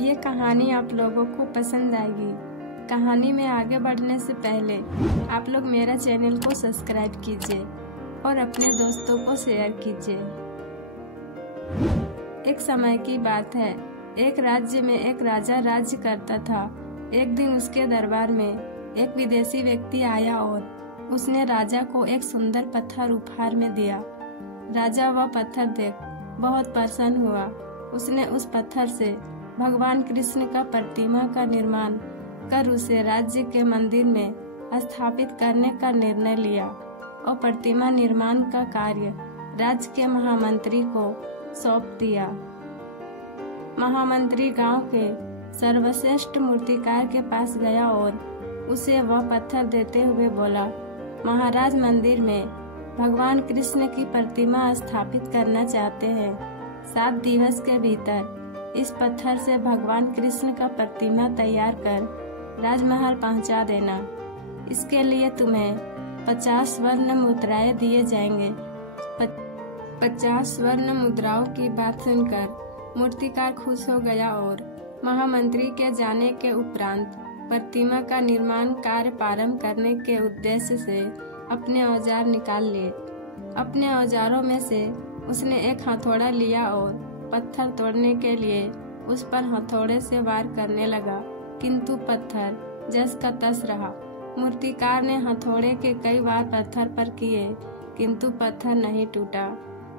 ये कहानी आप लोगों को पसंद आएगी। कहानी में आगे बढ़ने से पहले आप लोग मेरा चैनल को सब्सक्राइब कीजिए और अपने दोस्तों को शेयर कीजिए। एक समय की बात है, एक राज्य में एक राजा राज्य करता था। एक दिन उसके दरबार में एक विदेशी व्यक्ति आया और उसने राजा को एक सुंदर पत्थर उपहार में दिया। राजा वह पत्थर देख बहुत प्रसन्न हुआ। उसने उस पत्थर से भगवान कृष्ण का प्रतिमा का निर्माण कर उसे राज्य के मंदिर में स्थापित करने का निर्णय लिया और प्रतिमा निर्माण का कार्य राज्य के महामंत्री को सौंप दिया। महामंत्री गांव के सर्वश्रेष्ठ मूर्तिकार के पास गया और उसे वह पत्थर देते हुए बोला, महाराज मंदिर में भगवान कृष्ण की प्रतिमा स्थापित करना चाहते हैं। 7 दिवस के भीतर इस पत्थर से भगवान कृष्ण का प्रतिमा तैयार कर राजमहल पहुंचा देना। इसके लिए तुम्हें 50 स्वर्ण मुद्राएं दिए जाएंगे। 50 स्वर्ण मुद्राओं की बात सुनकर मूर्तिकार खुश हो गया और महामंत्री के जाने के उपरांत प्रतिमा का निर्माण कार्य प्रारंभ करने के उद्देश्य से अपने औजार निकाल लिए। अपने औजारों में से उसने एक हथौड़ा लिया और पत्थर तोड़ने के लिए उस पर हथौड़े से वार करने लगा, किंतु पत्थर जस का तस रहा। मूर्तिकार ने हथौड़े के कई बार पत्थर पर किए, किंतु पत्थर नहीं टूटा।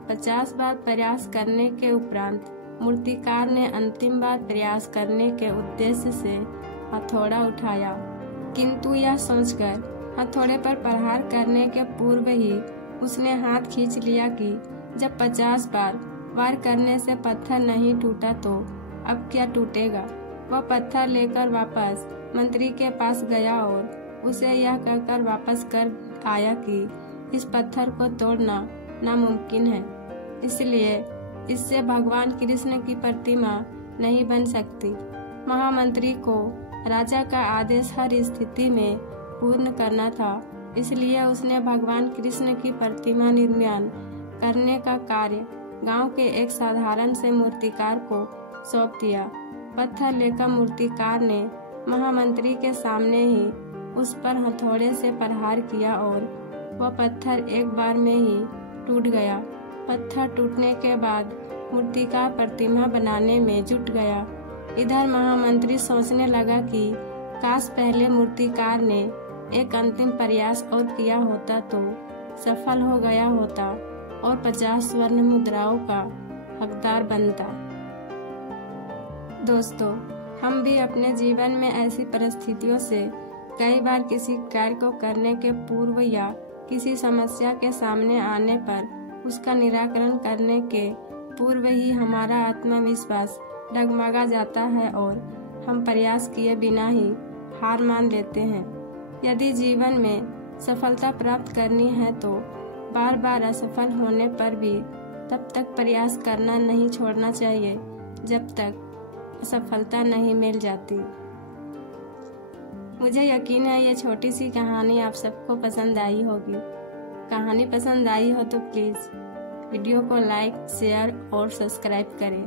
50 बार प्रयास करने के उपरांत मूर्तिकार ने अंतिम बार प्रयास करने के उद्देश्य से हथौड़ा उठाया, किंतु यह सोचकर हथौड़े पर प्रहार करने के पूर्व ही उसने हाथ खींच लिया कि जब 50 बार वार करने से पत्थर नहीं टूटा तो अब क्या टूटेगा। वह पत्थर लेकर वापस मंत्री के पास गया और उसे यह कहकर वापस कर आया कि इस पत्थर को तोड़ना नामुमकिन है, इसलिए इससे भगवान कृष्ण की प्रतिमा नहीं बन सकती। महामंत्री को राजा का आदेश हर स्थिति में पूर्ण करना था, इसलिए उसने भगवान कृष्ण की प्रतिमा निर्माण करने का कार्य गांव के एक साधारण से मूर्तिकार को सौंप दिया। पत्थर लेकर मूर्तिकार ने महामंत्री के सामने ही उस पर हथौड़े से प्रहार किया और वह पत्थर एक बार में ही टूट गया। पत्थर टूटने के बाद मूर्तिकार प्रतिमा बनाने में जुट गया। इधर महामंत्री सोचने लगा कि काश पहले मूर्तिकार ने एक अंतिम प्रयास और किया होता तो सफल हो गया होता और 50 स्वर्ण मुद्राओं का हकदार बनता। दोस्तों, हम भी अपने जीवन में ऐसी परिस्थितियों से कई बार किसी कार्य को करने के पूर्व या किसी समस्या के सामने आने पर उसका निराकरण करने के पूर्व ही हमारा आत्मविश्वास डगमगा जाता है और हम प्रयास किए बिना ही हार मान लेते हैं। यदि जीवन में सफलता प्राप्त करनी है तो बार बार असफल होने पर भी तब तक प्रयास करना नहीं छोड़ना चाहिए जब तक सफलता नहीं मिल जाती। मुझे यकीन है ये छोटी सी कहानी आप सबको पसंद आई होगी। कहानी पसंद आई हो तो प्लीज़ वीडियो को लाइक, शेयर और सब्सक्राइब करें।